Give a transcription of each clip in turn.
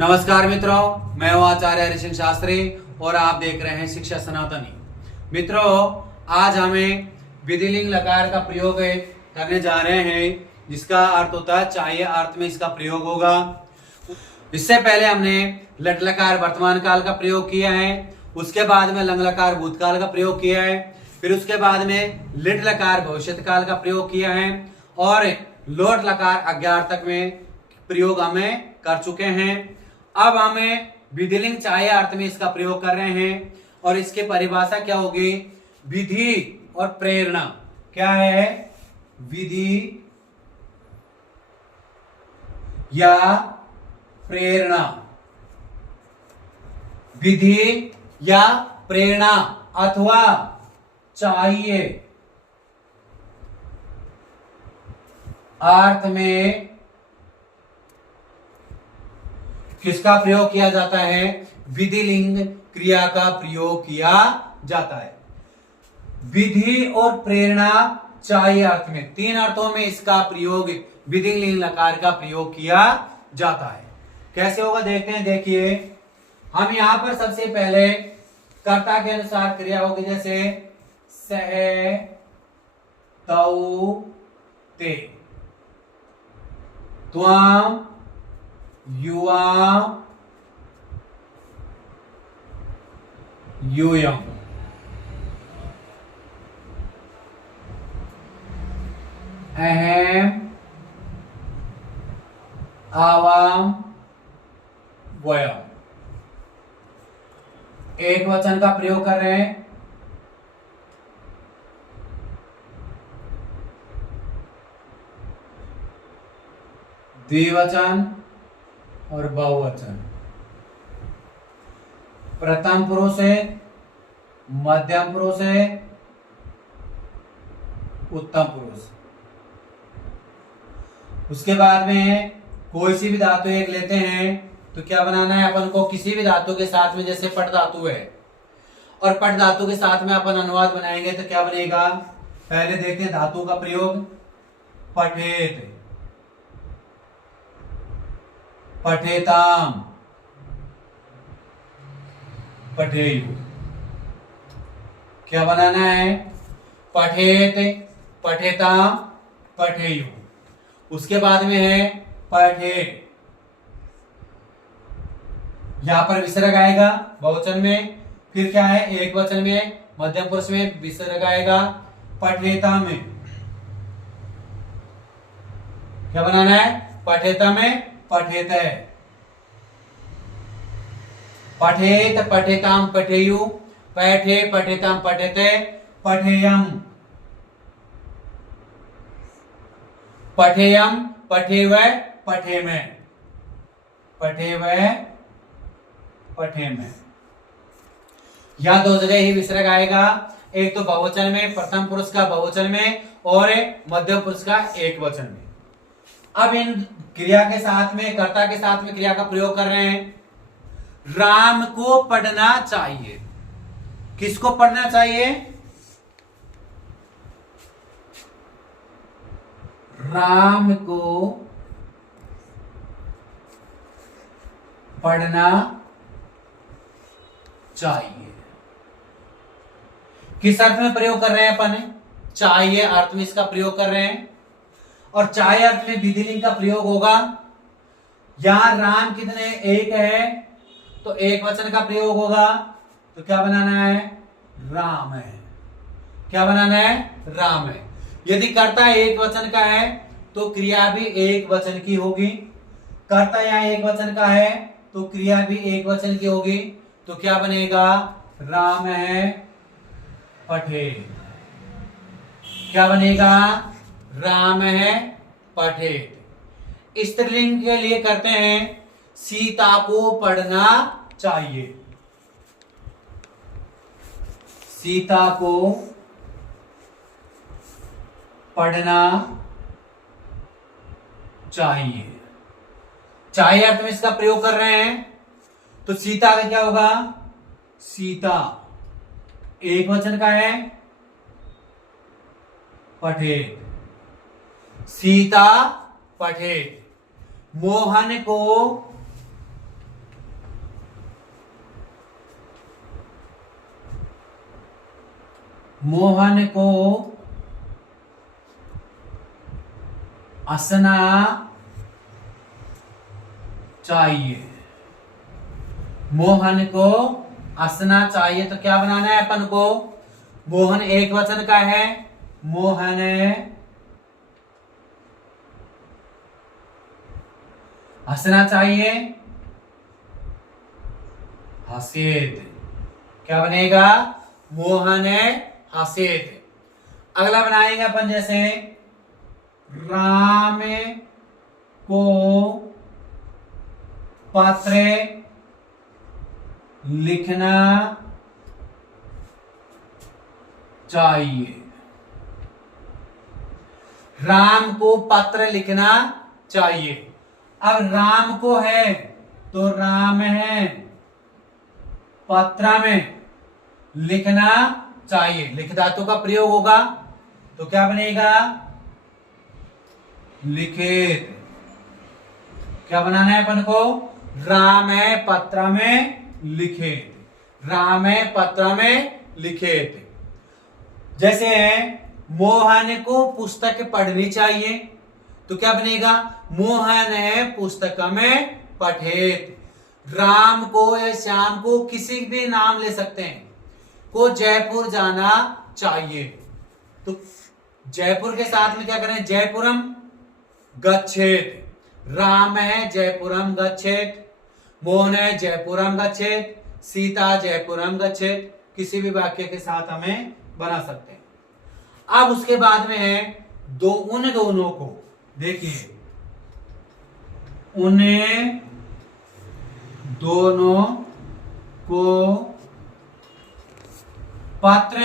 नमस्कार मित्रों, मैं हूं आचार्य हरिसिंह शास्त्री और आप देख रहे हैं शिक्षा सनातनी। मित्रों, आज हमें विधिलिंग लकार का प्रयोग करने जा रहे हैं, जिसका अर्थ होता है चाहिए अर्थ में इसका प्रयोग होगा। इससे पहले हमने लट लकार वर्तमान काल का प्रयोग किया है, उसके बाद में लंग लकार भूतकाल का प्रयोग किया है, फिर उसके बाद में लिट लकार भविष्यत काल का प्रयोग किया है और लोट लकार अज्ञार्थक में प्रयोग हमें कर चुके हैं। अब हमें विधिलिंग चाहिए अर्थ में इसका प्रयोग कर रहे हैं और इसकी परिभाषा क्या होगी? विधि और प्रेरणा। क्या है? विधि या प्रेरणा। विधि या प्रेरणा अथवा चाहिए अर्थ में किसका प्रयोग किया जाता है? विधिलिंग क्रिया का प्रयोग किया जाता है। विधि और प्रेरणा चाहिए अर्थ में, तीन अर्थों में इसका प्रयोग विधिलिंग लकार का प्रयोग किया जाता है। कैसे होगा देखते हैं। देखिए, हम यहां पर सबसे पहले कर्ता के अनुसार क्रिया होगी, जैसे सह तौ ते, त्वं युवा यूयम, अहम आवाम वयम। एक वचन का प्रयोग कर रहे हैं। द्विवचन और बहुवचन। प्रथम पुरुष है, मध्यम पुरुष है, उत्तम पुरुष। उसके बाद में कोई सी भी धातु एक लेते हैं तो क्या बनाना है अपन को? किसी भी धातु के साथ में, जैसे पट धातु है और पट धातु के साथ में अपन अनुवाद बनाएंगे तो क्या बनेगा? पहले देखते हैं धातु का प्रयोग। पठेत, पठेताम, पठेयु। क्या बनाना है? पठेत, पठेताम, पठेयु। उसके बाद में है पठे, यहां पर विसर्ग आएगा बहुवचन में। फिर क्या है? एक वचन में मध्यम पुरुष में विसर्ग आएगा पठेता में। क्या बनाना है? पठेता में पठेत, पठेत पठेताम पठेयु, पठे पठेताम पठेते, पठेयम, पठेयम पठेव पठेमे, पठेव पठेमे। यह दो जगह ही विसर्ग आएगा, एक तो बहुवचन में, प्रथम पुरुष का बहुवचन में, और मध्यम पुरुष का एक वचन में। अब इन क्रिया के साथ में, कर्ता के साथ में क्रिया का प्रयोग कर रहे हैं। राम को पढ़ना चाहिए। किसको पढ़ना चाहिए? राम को पढ़ना चाहिए। किस अर्थ में प्रयोग कर रहे हैं अपन? चाहिए अर्थ में इसका प्रयोग कर रहे हैं और चाहिए अर्थ में विधिलिंग का प्रयोग होगा। यहां राम कितने? एक है तो एक वचन का प्रयोग होगा, तो क्या बनाना है? राम है। क्या बनाना है? राम है। यदि कर्ता एक वचन का है तो क्रिया भी एक वचन की होगी। कर्ता यहां एक वचन का है तो क्रिया भी एक वचन की होगी, तो क्या बनेगा? राम है पठे। क्या बनेगा? राम है पठे। स्त्रीलिंग के लिए करते हैं सीता को पढ़ना चाहिए। सीता को पढ़ना चाहिए। चाहिए अर्थ में इसका प्रयोग कर रहे हैं तो सीता का क्या होगा? सीता एक वचन का है, पठेत। सीता पठेत। मोहन को मोहन को हंसना चाहिए। मोहन को हंसना चाहिए, तो क्या बनाना है अपन को? मोहन एक वचन का है, मोहन हंसना चाहिए, हसेत। क्या बनेगा? मोहन हसेत। अगला बनाएंगे अपन, जैसे राम को पत्र लिखना चाहिए। राम को पत्र लिखना चाहिए। अब राम को है तो राम है, पत्र में लिखना चाहिए, लिख धातु का प्रयोग होगा, तो क्या बनेगा? लिखित। क्या बनाना है अपन को? राम है पत्र में लिखित, राम है पत्र में लिखित। जैसे मोहन को पुस्तक पढ़नी चाहिए, तो क्या बनेगा? मोहन है पुस्तक में पठेत। राम को या श्याम को किसी भी नाम ले सकते हैं, को जयपुर जाना चाहिए, तो जयपुर के साथ में क्या करें? जयपुरम गच्छेत। राम है जयपुरम गच्छेत, मोहन है जयपुरम गच्छेत, सीता जयपुरम गच्छेत। किसी भी वाक्य के साथ हमें बना सकते हैं। अब उसके बाद में है उन दोनों को, देखिए उन्हें दोनों को पत्र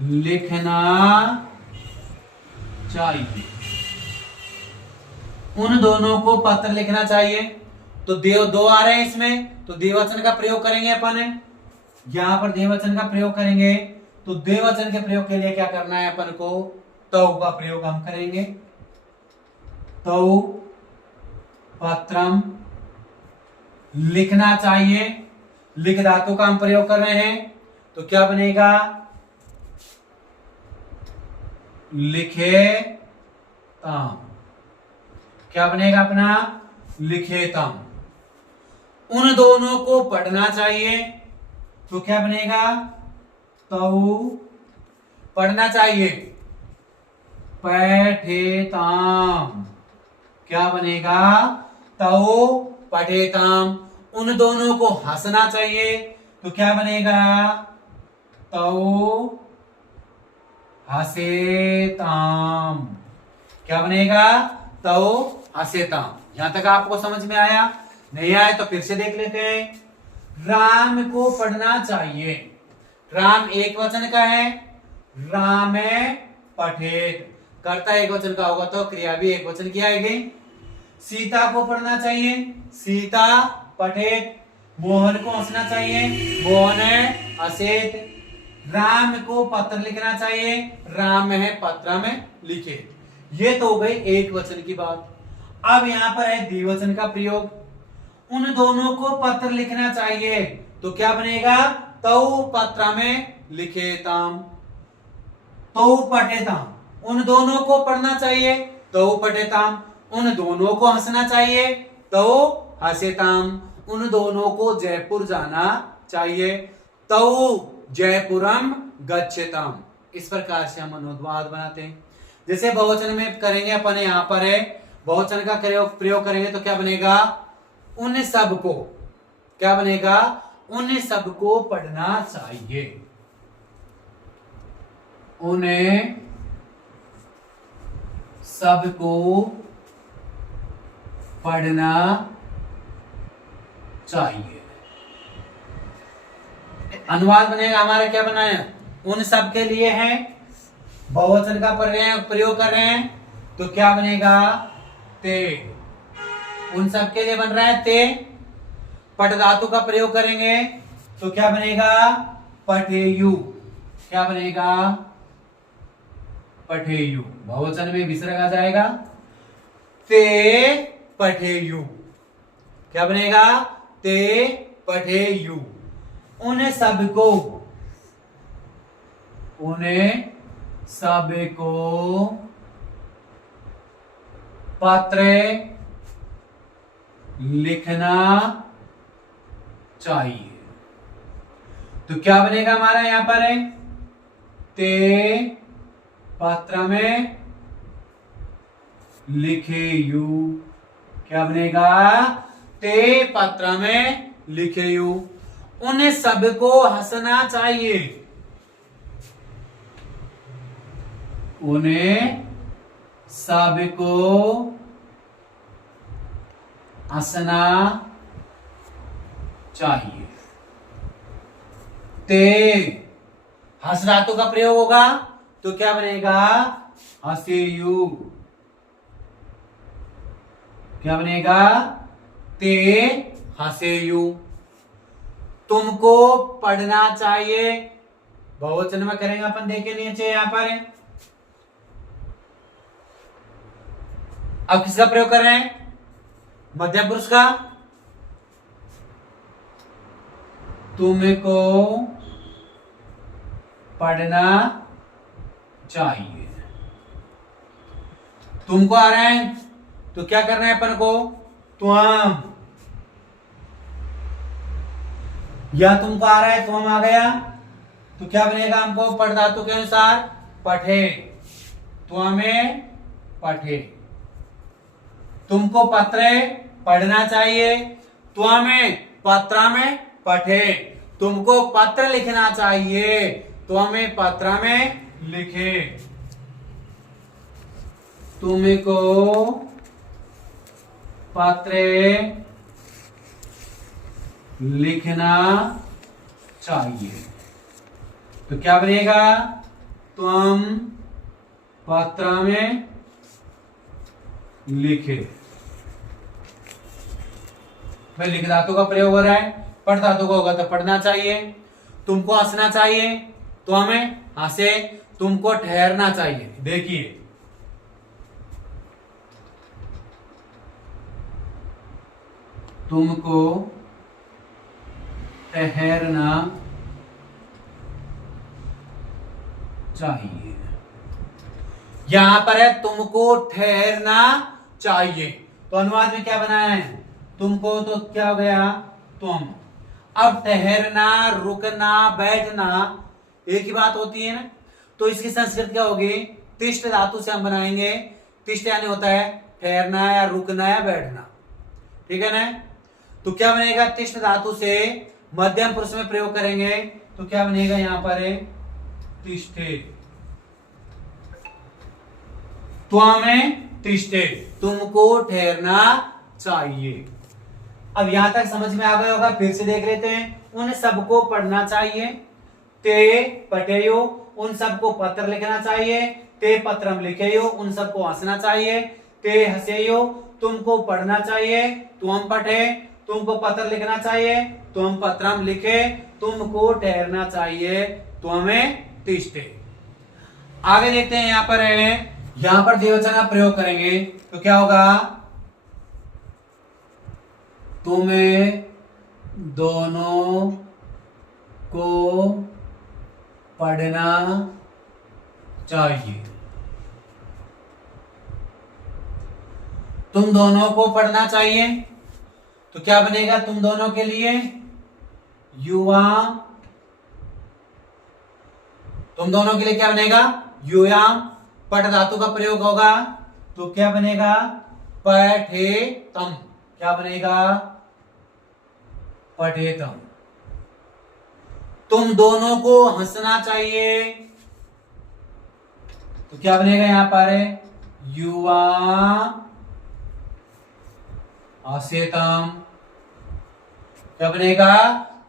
लिखना चाहिए। उन दोनों को पत्र लिखना चाहिए, तो दो आ रहे हैं इसमें, तो द्विवचन का प्रयोग करेंगे अपन। यहां पर द्विवचन का प्रयोग करेंगे, तो द्विवचन के प्रयोग के लिए क्या करना है अपन को? तौ का प्रयोग हम करेंगे। तौ पत्रम लिखना चाहिए, लिख धातु का हम प्रयोग कर रहे हैं, तो क्या बनेगा? लिखेताम। क्या बनेगा अपना? लिखेताम। उन दोनों को पढ़ना चाहिए, तो क्या बनेगा? तौ पढ़ना चाहिए, पठेताम। क्या बनेगा? तौ पठेताम। उन दोनों को हंसना चाहिए, तो क्या बनेगा? तौ हसेताम। क्या बनेगा? तौ हसेताम। यहां तक आपको समझ में आया? नहीं आया तो फिर से देख लेते हैं। राम को पढ़ना चाहिए, राम एक वचन का है, राम पठेत। कर्ता एक वचन का होगा तो क्रिया भी एक वचन की आएगी। सीता को पढ़ना चाहिए, सीता पठेत। मोहन को हंसना चाहिए, मोहन हसेत। राम को पत्र लिखना चाहिए, राम है पत्र में लिखित। ये तो हो गई एक वचन की बात। अब यहां पर है द्विवचन का प्रयोग। उन दोनों को पत्र लिखना चाहिए, तो क्या बनेगा? तौ पत्र में लिखेताम, तौ पठेताम। उन दोनों को पढ़ना चाहिए, तौ पठेताम। उन दोनों को हंसना चाहिए, तौ हसेताम। उन दोनों को जयपुर जाना चाहिए, तौ जयपुरम गच्छेताम। इस प्रकार से हम अनुवाद बनाते हैं। जैसे बहुवचन में करेंगे अपन, यहां पर है बहुवचन का प्रयोग करेंगे, तो क्या बनेगा? उन सब को। क्या बनेगा? उन सबको पढ़ना चाहिए, उन्हें सबको पढ़ना चाहिए। अनुवाद बनेगा हमारा, क्या बनाया? उन सब के लिए है, बहुवचन का प्रयोग कर रहे हैं, तो क्या बनेगा? ते। उन सब के लिए बन रहा है ते। पठ धातु का प्रयोग करेंगे, तो क्या बनेगा? पठेयु। क्या बनेगा? पठेयु। बहुवचन में विसर्ग आ जाएगा, ते पठेयु। क्या बनेगा? ते पठेयु। उन सबको, उन्हें सबको पत्र लिखना चाहिए। तो क्या बनेगा हमारा यहां पर है, ते पत्र में लिखे यू। क्या बनेगा, ते पत्र में लिखे यू। उन्हें सबको हंसना चाहिए। उन्हें सबको हंसना चाहिए। ते हंस धातु का प्रयोग होगा तो क्या बनेगा, हंसेयू। क्या बनेगा, ते हंसेयू। तुमको पढ़ना चाहिए, बहुवचन में करेंगे अपन, देखे नीचे यहां पर है। अब किसका प्रयोग कर रहे हैं, मध्यम पुरुष का। तुमको पढ़ना चाहिए। तुमको आ रहा है तो क्या करना है अपन को, तुम, या तुमको आ रहा है तुम आ गया तो क्या बनेगा हमको, पढ़ धातु के अनुसार पढ़े, तुम्हें पढ़े। तुमको पत्र पढ़ना चाहिए, तुम्हें पत्र में पढ़े। तुमको पत्र लिखना चाहिए, तुम्हें पत्र में लिखे। तुमको पत्र लिखना चाहिए। तो क्या बनेगा, तुम पत्र में लिखे। भाई लिख धातु का प्रयोग हो रहा है, पढ़ धातु का होगा तो पढ़ना चाहिए। तुमको हंसना चाहिए तो हमें हंसे। तुमको ठहरना चाहिए, देखिए तुमको ठहरना चाहिए। यहां पर है तुमको ठहरना चाहिए, तो अनुवाद में क्या बनाया है, तुमको तो क्या हो गया, तुम। अब ठहरना, रुकना, बैठना एक ही बात होती है ना, तो इसकी संस्कृत क्या होगी, तिष्ठ धातु से हम बनाएंगे। तिष्ठ यानी होता है ठहरना या रुकना या बैठना, ठीक है ना। तो क्या बनेगा, तिष्ठ धातु से मध्यम पुरुष में प्रयोग करेंगे तो क्या बनेगा, यहां पर है तिष्ठे। त्वमें तिष्ठे, तुमको ठहरना चाहिए। अब यहां तक समझ में आ गया होगा, फिर से देख लेते हैं। उन सबको पढ़ना चाहिए, ते पठेयो, उन सबको पत्र लिखना चाहिए, ते पत्रम लिखेयो, उन सबको हंसना चाहिए, ते हंसेयो, तुमको पढ़ना चाहिए, तुम पढ़े, तुमको पत्र लिखना चाहिए, तुम पत्रम लिखे, तुमको ठहरना चाहिए, तुम्हें तिष्ठे। आगे देखते हैं, यहां पर है, यहां पर द्विवचन का प्रयोग करेंगे तो क्या होगा, तुम्हें दोनों को पढ़ना चाहिए। तुम दोनों को पढ़ना चाहिए तो क्या बनेगा, तुम दोनों के लिए युवा। तुम दोनों के लिए क्या बनेगा, युयाम। पठ धातु का प्रयोग होगा तो क्या बनेगा, पठेतम। क्या बनेगा, पठेतम। तुम दोनों को हंसना चाहिए तो क्या बनेगा, यहां पर है युवा हास्यतम। क्या बनेगा,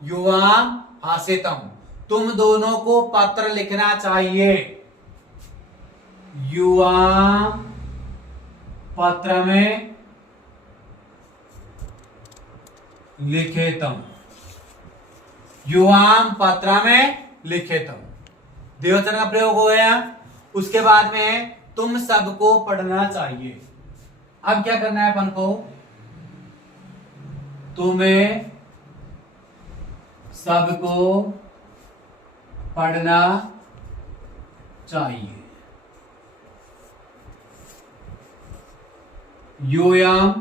युवा हास्यतम। तुम दोनों को पत्र लिखना चाहिए, युवा पत्र में लिखेतम। युवाम पत्र में लिखेतम, द्विवचन का प्रयोग हो गया। उसके बाद में तुम सबको पढ़ना चाहिए। अब क्या करना है अपन को, तुम्हें सबको पढ़ना चाहिए। यूयम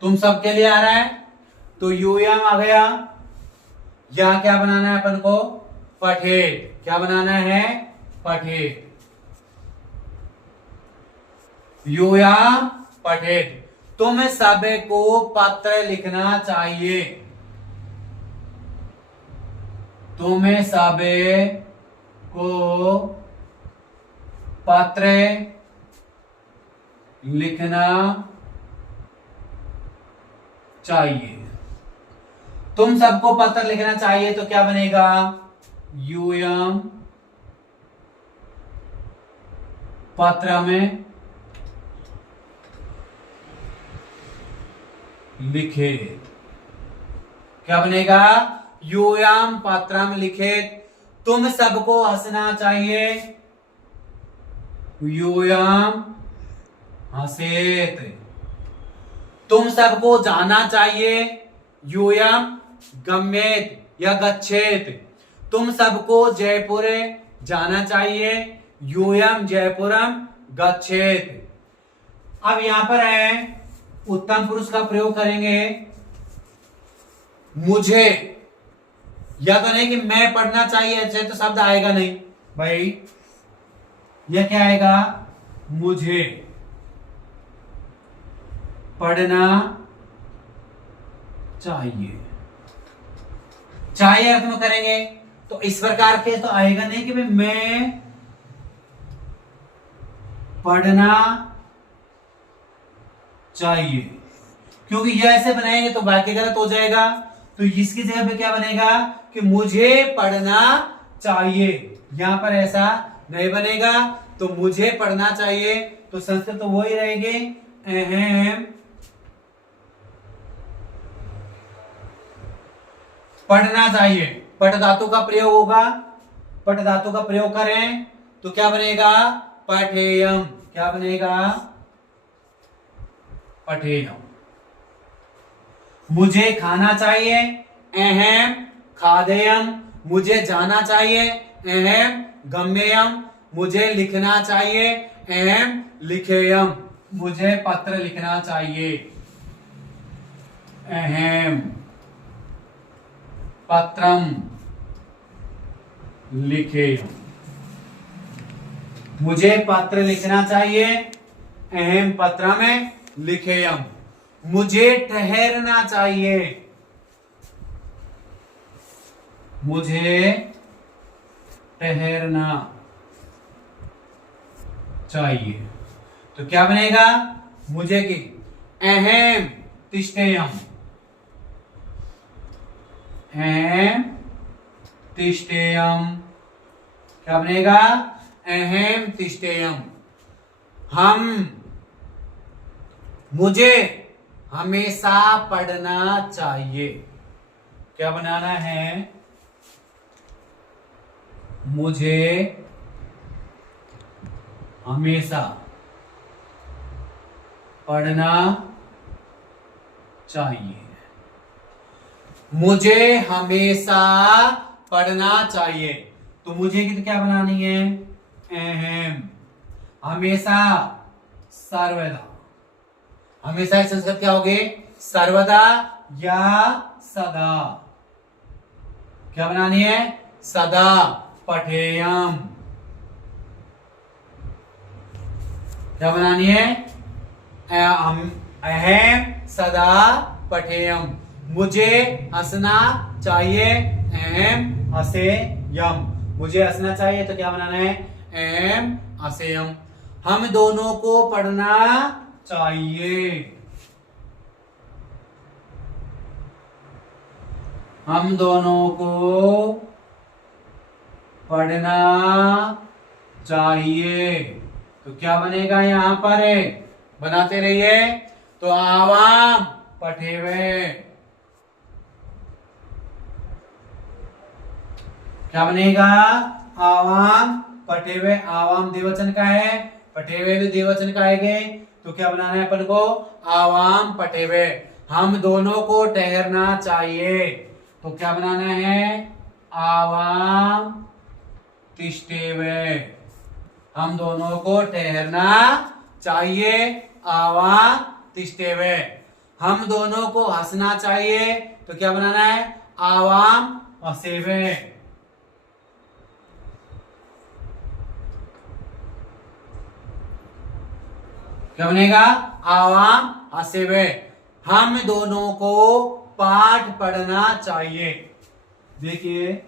तुम सबके लिए आ रहा है, तो यूयम आ गया। या क्या बनाना है अपन को? पठेत। क्या बनाना है? पठेत। यूयम पठेत। तुम सबको पत्र लिखना चाहिए। तुम्हें सबे को पत्र लिखना चाहिए। तुम सबको पत्र लिखना चाहिए, तो क्या बनेगा? यूयम पत्र में लिखित। क्या बनेगा? यूयम पत्रम लिखित। तुम सबको हंसना चाहिए। यूयम हंसेत। तुम सबको जाना चाहिए। यूयम गम्येत या गच्छेत। तुम सबको जयपुर जाना चाहिए। यूयम जयपुरम गच्छेत। अब यहां पर है उत्तम पुरुष का प्रयोग करेंगे। मुझे, या तो नहीं कि मैं पढ़ना चाहिए, ऐसे तो शब्द आएगा नहीं भाई। यह क्या आएगा? मुझे पढ़ना चाहिए। चाहिए अर्थ में करेंगे तो इस प्रकार के तो आएगा नहीं कि भाई मैं पढ़ना चाहिए, क्योंकि यह ऐसे बनाएंगे तो वाक्य गलत हो जाएगा। तो इसकी जगह पे क्या बनेगा कि मुझे पढ़ना चाहिए। यहां पर ऐसा नहीं बनेगा, तो मुझे पढ़ना चाहिए तो संस्कृत तो वही रहेगी, अहम पढ़ना चाहिए। पट धातु का प्रयोग होगा। पट धातु का प्रयोग करें तो क्या बनेगा? पठेयम। क्या बनेगा? पठेयम। मुझे खाना चाहिए, अहम खादेयम। मुझे जाना चाहिए, अहम गम्येयम। मुझे लिखना चाहिए, अहम लिखेयम। मुझे पत्र लिखना चाहिए, अहम पत्रम लिखेयम। मुझे पत्र लिखना चाहिए, अहम पत्र में लिखेयम। मुझे ठहरना चाहिए, मुझे ठहरना चाहिए। तो क्या बनेगा? मुझे की अहम तिष्ठेयम। अहम तिष्ठेयम। क्या बनेगा? अहम तिष्ठेयम। मुझे हमेशा पढ़ना चाहिए। क्या बनाना है? मुझे हमेशा पढ़ना चाहिए। मुझे हमेशा पढ़ना चाहिए। तो मुझे की तो क्या बनानी है? अहम। हमेशा सर्वदा। हमेशा की संस्कृत क्या होगी? सर्वदा या सदा। क्या बनानी है? सदा पठेयम। क्या बनानी है? अहम सदा पठेयम। मुझे हंसना चाहिए, अहम हसेयम। मुझे हंसना चाहिए तो क्या बनाना है? अहम हसेयम। हम दोनों को पढ़ना चाहिए। हम दोनों को पढ़ना चाहिए। तो क्या बनेगा यहां पर? बनाते रहिए। तो आवाम पठेवे। क्या बनेगा? आवाम पठेवे। आवाम द्विवचन का है, पठेवे भी द्विवचन का आएंगे। तो क्या बनाना है अपन को? आवाम पठेवे। हम दोनों को ठहरना चाहिए। तो क्या बनाना है? आवाम तिष्ठेवे। हम दोनों को ठहरना चाहिए, आवा तिष्ठेवे। हम दोनों को हंसना चाहिए, तो क्या बनाना है, आवाम हंसेवे। क्या बनेगा, आवाम हंसेवे। हम दोनों को पाठ पढ़ना चाहिए। देखिए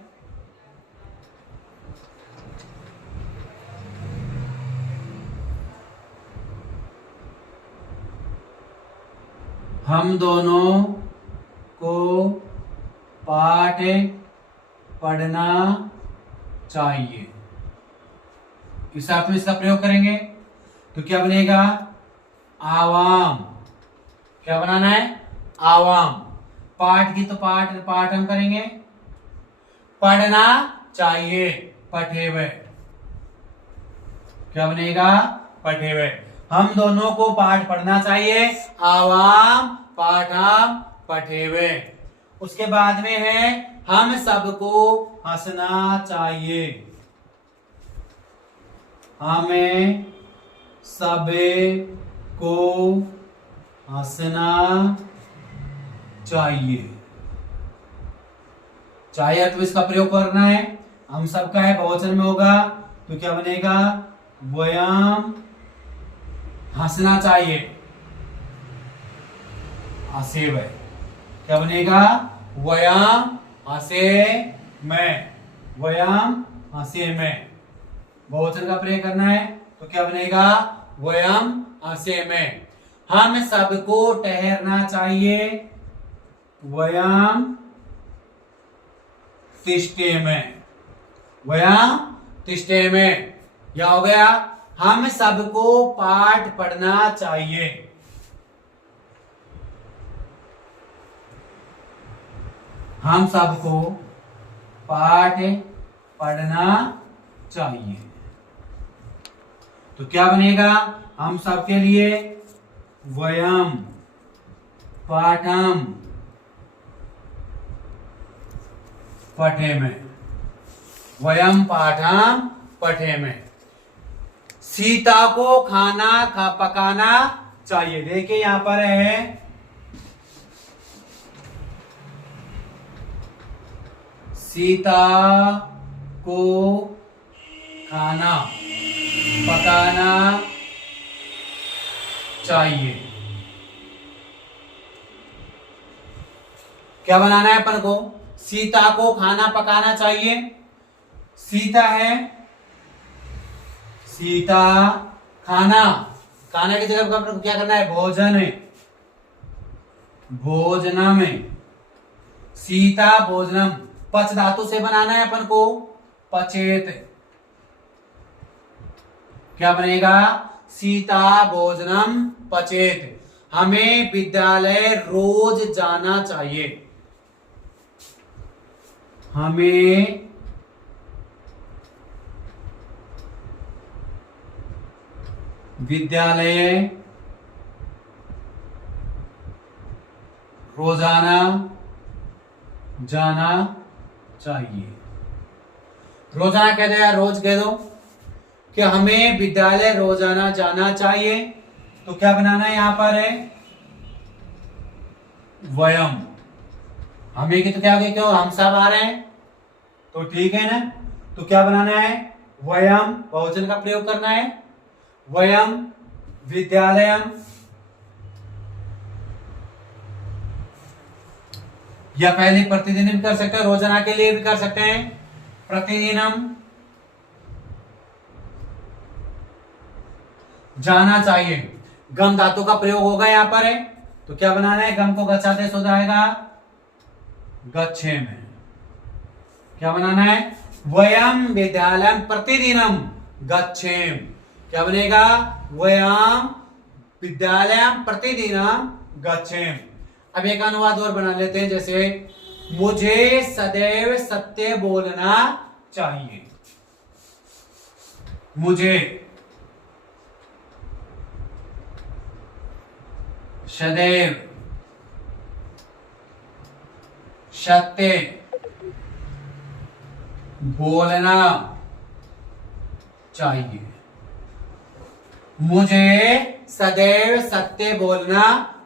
हम दोनों को पाठ पढ़ना चाहिए, इस अर्थ में इसका प्रयोग करेंगे तो क्या बनेगा, आवाम। क्या बनाना है, आवाम। पाठ की तो पाठ पाठ हम करेंगे, पढ़ना चाहिए, पठेवे। क्या बनेगा, पठेवे। हम दोनों को पाठ पढ़ना चाहिए, आवाम पाठम पठेवे। उसके बाद में है, हम सबको हंसना चाहिए। हमें सबे को हंसना चाहिए। चाहिए तो इसका प्रयोग करना है, हम सबका है, बहुवचन में होगा तो क्या बनेगा, वयम हंसना चाहिए, हंसेवे। क्या बनेगा, वयम हंसे में, वयम हंसे में। बहुवचन का प्रयोग करना है तो क्या बनेगा, वयम हंसे में। हम सबको ठहरना चाहिए, वयम तिष्ठे में, वयम तिष्ठे में। क्या हो गया, हम सबको पाठ पढ़ना चाहिए। हम सबको पाठ पढ़ना चाहिए, तो क्या बनेगा, हम सबके लिए वयम पाठम पठेमे, वयम पाठम पठेमे। सीता को खाना पकाना चाहिए। देखिए यहां पर है, सीता को खाना पकाना चाहिए। क्या बनाना है अपन को, सीता को खाना पकाना चाहिए। सीता है, सीता खाना, खाना की जगह अपन को क्या करना है, भोजन है, भोजनम है। सीता भोजनम, पच धातु से बनाना है अपन को, पचेत। क्या बनेगा, सीता भोजनम पचेत। हमें विद्यालय रोज जाना चाहिए। हमें विद्यालय रोजाना जाना चाहिए। रोजाना कह दो या रोज कह दो कि हमें विद्यालय रोजाना जाना चाहिए, तो क्या बनाना है, यहां पर है वयम। हमें की तो क्या हो गया, क्यों हम सब आ रहे हैं तो ठीक है ना, तो क्या बनाना है, वयम, बहुवचन का प्रयोग करना है, वयम विद्यालयम, या पहले प्रतिदिन भी कर सकते हैं, रोजाना के लिए भी कर सकते हैं, प्रतिदिनम जाना चाहिए। गम धातु का प्रयोग होगा यहां पर है, तो क्या बनाना है, गम को गच्छाते हो जाएगा गच्छे में। क्या बनाना है, वयम विद्यालयम प्रतिदिनम गच्छेम। क्या बनेगा, वयम विद्यालयम प्रतिदिनम गच्छेम। अब एक अनुवाद और बना लेते हैं, जैसे मुझे सदैव सत्य बोलना चाहिए। मुझे सदैव सत्य बोलना चाहिए। मुझे सदैव सत्य बोलना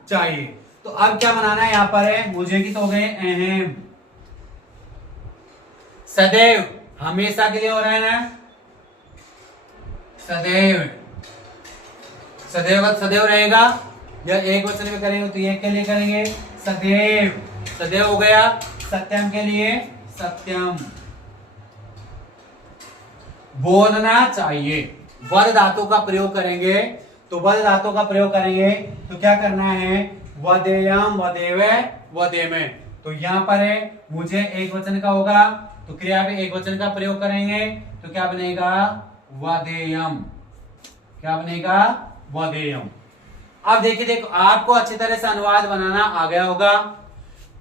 चाहिए। तो अब क्या बनाना है, यहां पर है मुझे की तो हो गए अहम, सदैव हमेशा के लिए हो रहा है ना, सदैव, सदैव सदैव रहेगा, या एक वचन में करेंगे तो एक के लिए करेंगे सदैव, सदैव हो गया। सत्यम के लिए सत्यम, बोलना चाहिए। वद धातु का प्रयोग करेंगे, तो वद धातु का प्रयोग करेंगे तो क्या करना है, वदेयम, वदेवे, वदेमे। तो यहां पर है मुझे एक वचन का होगा तो क्रिया में एक वचन का प्रयोग करेंगे तो क्या बनेगा, वदेयम। क्या बनेगा, वदेयम। अब देखिए, देखो आपको अच्छी तरह से अनुवाद बनाना आ गया होगा।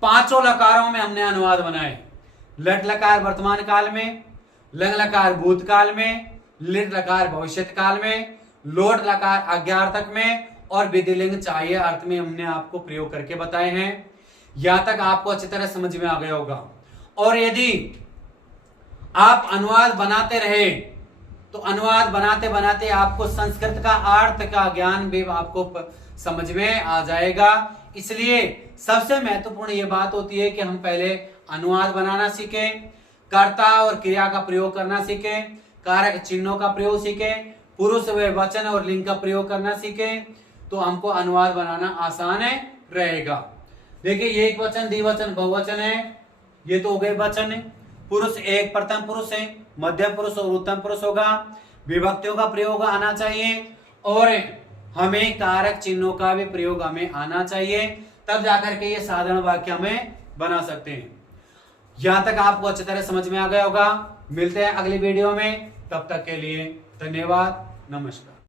पांचों लकारों में हमने अनुवाद बनाए, लट लकार वर्तमान काल में, लंग लकार भूतकाल में, लिट लकार भविष्य काल में, लोट लकार आज्ञार्थक में, और विधिलिंग चाहिए अर्थ में हमने आपको प्रयोग करके बताए हैं। यहां तक आपको अच्छी तरह समझ में आ गया होगा। और यदि आप अनुवाद बनाते रहे तो अनुवाद बनाते बनाते आपको संस्कृत का अर्थ का ज्ञान भी आपको समझ में आ जाएगा। इसलिए सबसे महत्वपूर्ण ये बात होती है कि हम पहले अनुवाद बनाना सीखें, कर्ता और क्रिया का प्रयोग करना सीखें, कारक चिन्हों का प्रयोग सीखें, पुरुष व वचन और लिंग का प्रयोग करना सीखें, तो हमको अनुवाद बनाना आसान रहेगा। देखिए, ये एक वचन, द्विवचन, बहुवचन है, ये तो हो गए वचन है। पुरुष एक प्रथम पुरुष है, मध्यम पुरुष और उत्तम पुरुष होगा। विभक्तियों का प्रयोग आना चाहिए और हमें कारक चिन्हों का भी प्रयोग हमें आना चाहिए, तब जाकर के ये साधारण वाक्य हमें बना सकते हैं। यहां तक आपको अच्छी तरह समझ में आ गया होगा। मिलते हैं अगली वीडियो में, तब तक के लिए धन्यवाद, नमस्कार।